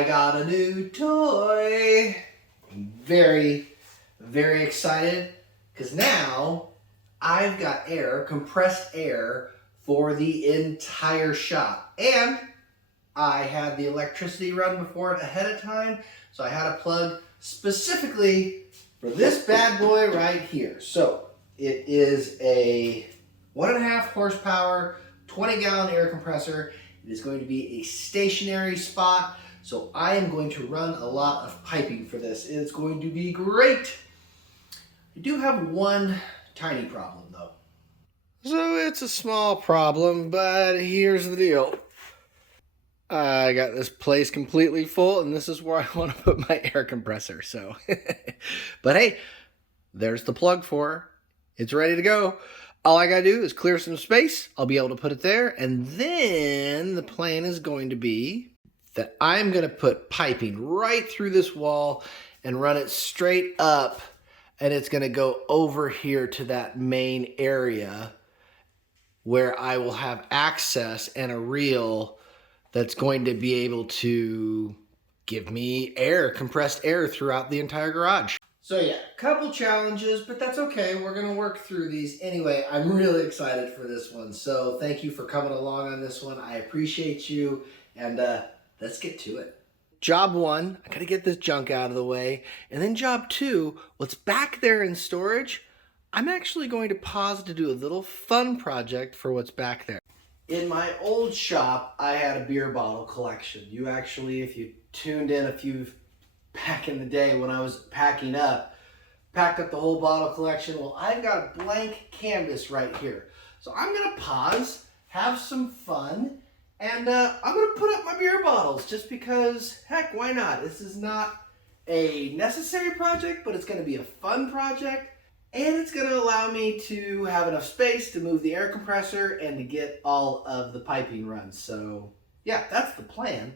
I got a new toy. I'm very, very excited because now I've got air, compressed air for the entire shop. And I had the electricity run before it ahead of time, so I had a plug specifically for this bad boy right here. So it is a 1.5 horsepower, 20-gallon air compressor. It is going to be a stationary spot, so I am going to run a lot of piping for this. It's going to be great. I do have one tiny problem though. So it's a small problem, but here's the deal. I got this place completely full, and this is where I want to put my air compressor. So, but hey, there's the plug for her. It's ready to go. All I gotta do is clear some space. I'll be able to put it there, and then the plan is going to be that I'm gonna put piping right through this wall and run it straight up, and it's gonna go over here to that main area where I will have access and a reel that's going to be able to give me air, compressed air throughout the entire garage. So yeah, couple challenges, but that's okay. We're gonna work through these. Anyway, I'm really excited for this one. So thank you for coming along on this one. I appreciate you, and let's get to it. Job one, I gotta get this junk out of the way. And then job two, what's back there in storage, I'm actually going to pause to do a little fun project for what's back there. In my old shop, I had a beer bottle collection. You actually, if you tuned in a few back in the day when I was packed up the whole bottle collection. Well, I've got a blank canvas right here. So I'm gonna pause, have some fun, and I'm gonna put up my beer bottles just because, heck, why not? This is not a necessary project, but it's gonna be a fun project. And it's gonna allow me to have enough space to move the air compressor and to get all of the piping runs. So yeah, that's the plan.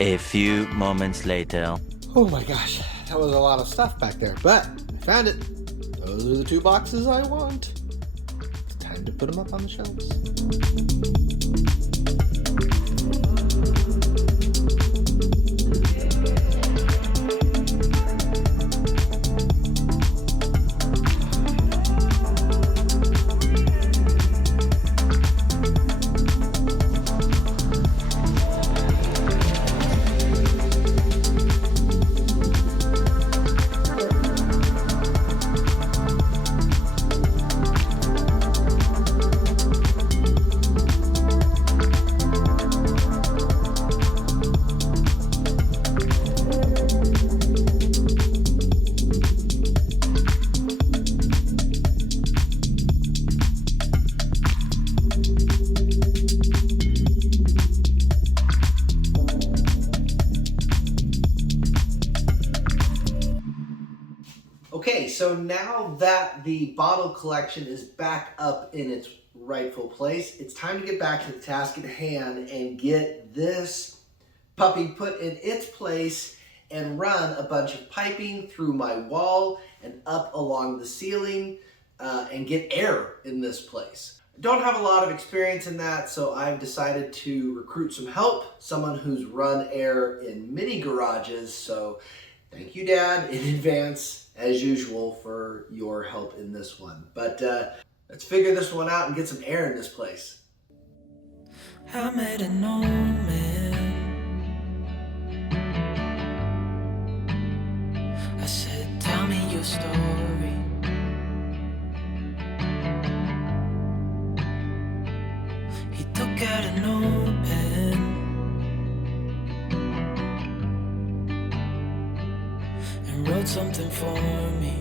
A few moments later. Oh my gosh, that was a lot of stuff back there, but I found it. Those are the 2 boxes I want. It's time to put them up on the shelves. Okay, so now that the bottle collection is back up in its rightful place, it's time to get back to the task at hand and get this puppy put in its place and run a bunch of piping through my wall and up along the ceiling and get air in this place. I don't have a lot of experience in that, so I've decided to recruit some help, someone who's run air in mini garages, so thank you, Dad, in advance, as usual, for your help in this one. But let's figure this one out and get some air in this place. I made an old man. I said, tell me your story. He took out an old pen and wrote something for me.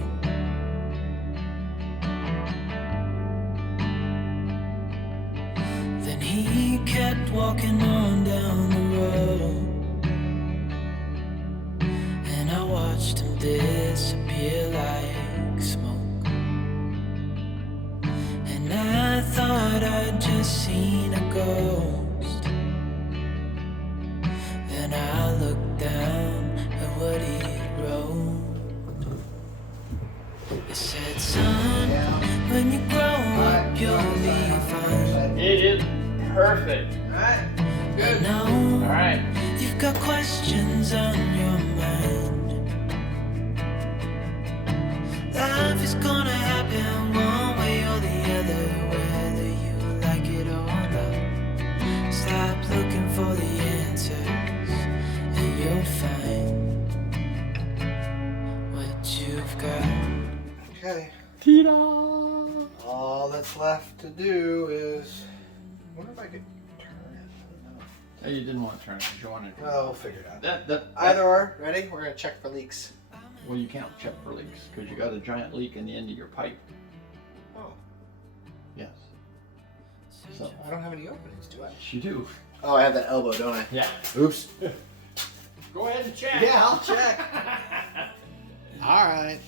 Then he kept walking on down the road, and I watched him disappear like smoke. And I thought I'd just seen a ghost. Then I looked down at what he wrote. It said, son, when you grow up, you'll be fine. It is perfect. Alright, I good. know All right. you've got questions on your mind. Life is gonna happen one way or the other, whether you like it or not. Stop looking for the answers, and you'll find what you've got. Okay, Ta-da! all that's left to do is... I wonder if I could turn it. I don't know. Oh, you didn't want to turn it because you wanted to. Well, we'll figure it out. That, Either or. Ready? We're going to check for leaks. well, you can't check for leaks because you got a giant leak in the end of your pipe. Oh, Yes. So, I don't have any openings, do I? yes, you do. Oh, I have that elbow, don't I? Yeah. Oops. Go ahead and check. Yeah, I'll check. All right.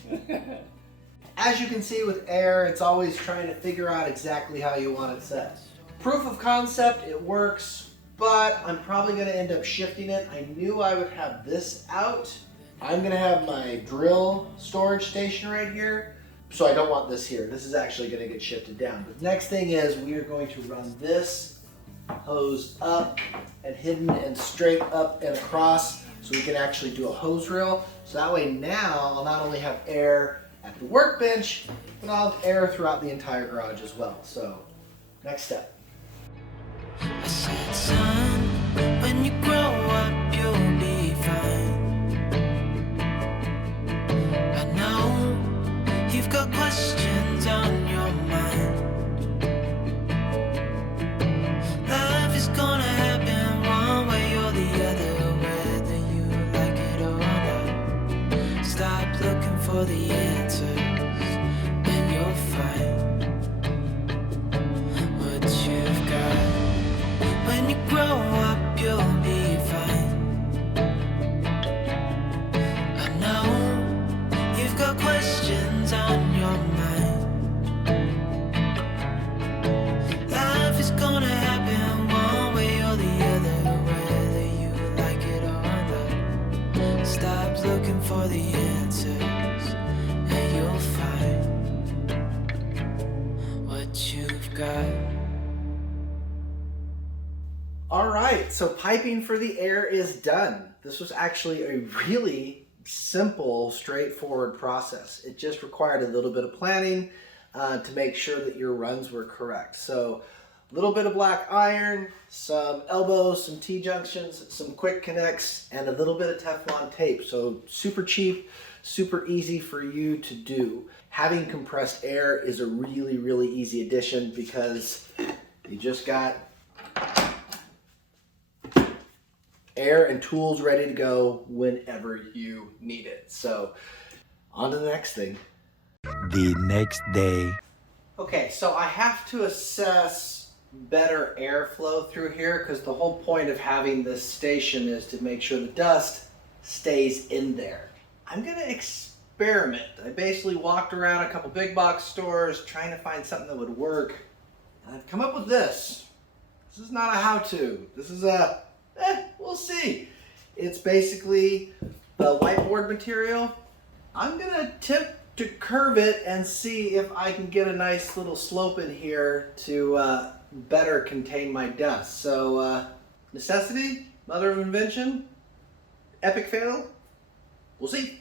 As you can see with air, it's always trying to figure out exactly how you want it set. Proof of concept, it works, but I'm probably going to end up shifting it. I knew I would have this out. I'm going to have my drill storage station right here, so I don't want this here. This is actually going to get shifted down. But the next thing is we are going to run this hose up and hidden and straight up and across so we can actually do a hose reel. So that way now I'll not only have air at the workbench, but I'll have air throughout the entire garage as well. So, next step. I said, son, when you grow up, you'll be fine. I know you've got questions on your mind. Life is gonna happen one way or the other, whether you like it or not. Stop looking for the answers, and you'll find what you've got. When you grow up, you'll be fine. I know you've got questions on your mind. Life is gonna happen one way or the answers, and you'll find what you've got. All right, so piping for the air is done. This was actually a really simple, straightforward process. It just required a little bit of planning to make sure that your runs were correct. So a little bit of black iron, some elbows, some T-junctions, some quick connects, and a little bit of Teflon tape. So super cheap, super easy for you to do. Having compressed air is a really, really easy addition because you just got air and tools ready to go whenever you need it. So on to the next thing. The next day. Okay, so I have to assess better airflow through here because the whole point of having this station is to make sure the dust stays in there. I'm gonna experiment. I basically walked around a couple big box stores trying to find something that would work. And I've come up with this. This is not a how-to. This is a, we'll see. It's basically the whiteboard material. I'm gonna attempt to curve it and see if I can get a nice little slope in here to better contain my dust. So necessity, mother of invention, epic fail, we'll see.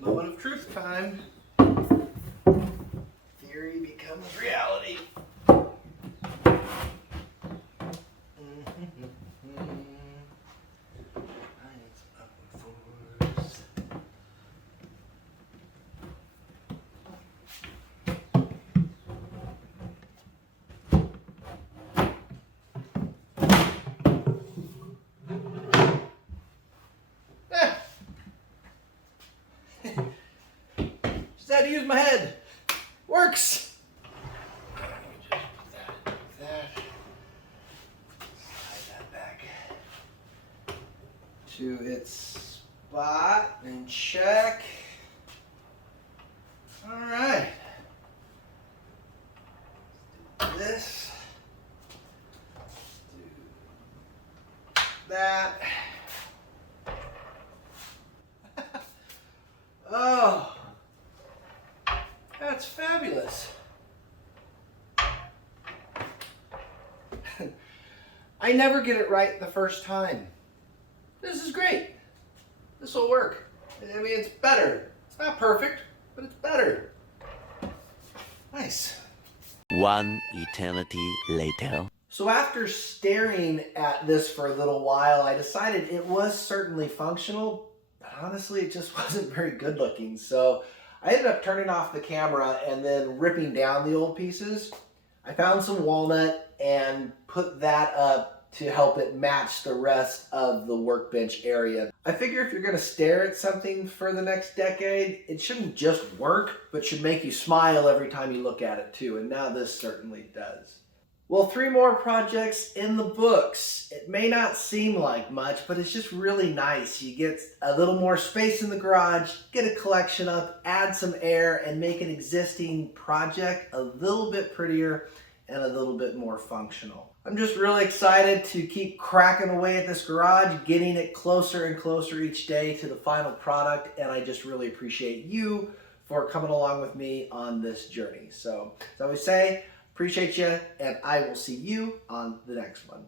Moment of truth time. Theory becomes reality. Just had to use my head. Works. Just put that like that. Slide that back to its spot and check. All right. Let's do this. Do that. Oh, that's fabulous. I never get it right the first time. This is great. This will work. I mean, it's better. It's not perfect, but it's better. Nice. One eternity later. So after staring at this for a little while, I decided it was certainly functional, but honestly, it just wasn't very good looking. So I ended up turning off the camera and then ripping down the old pieces. I found some walnut and put that up to help it match the rest of the workbench area. I figure if you're gonna stare at something for the next decade, it shouldn't just work, but should make you smile every time you look at it too, and now this certainly does. Well, 3 more projects in the books. It may not seem like much, but it's just really nice. You get a little more space in the garage, get a collection up, add some air, and make an existing project a little bit prettier and a little bit more functional. I'm just really excited to keep cracking away at this garage, getting it closer and closer each day to the final product, and I just really appreciate you for coming along with me on this journey. So, as I always say, appreciate you, and I will see you on the next one.